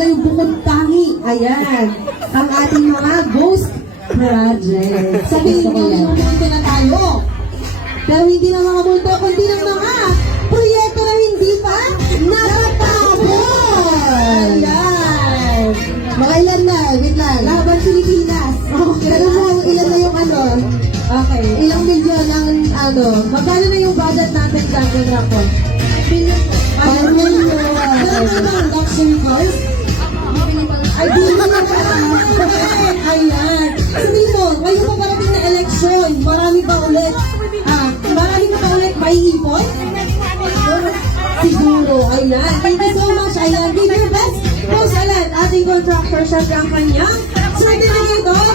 talaga yung bukod tangi. Ayan. Ang ating mga ghost project. Sabihin Gusto ko nyo, yan. minumunto na tayo. Pero hindi na mga multo, kundi ng mga proyekto na hindi pa natatapos. Ayan. Mga ilan na, wait lang. Laban Pilipinas. Okay. Pero mo, ilan na yung ano? Okay. Ilang milyon ang ano? Magkano na yung budget natin sa Rapon? Billion po. Parang million. Meron pa bang luxury cars? Ay, billion na Ayan. Sabi mo, ngayon pa parating na election. Marami pa ulit. Marami pa ulit maiipon? Siguro. Ayan. Thank you so much. Ayan. Give your best. Rose Alan, ating contractor, syempre ang kanyang certificate of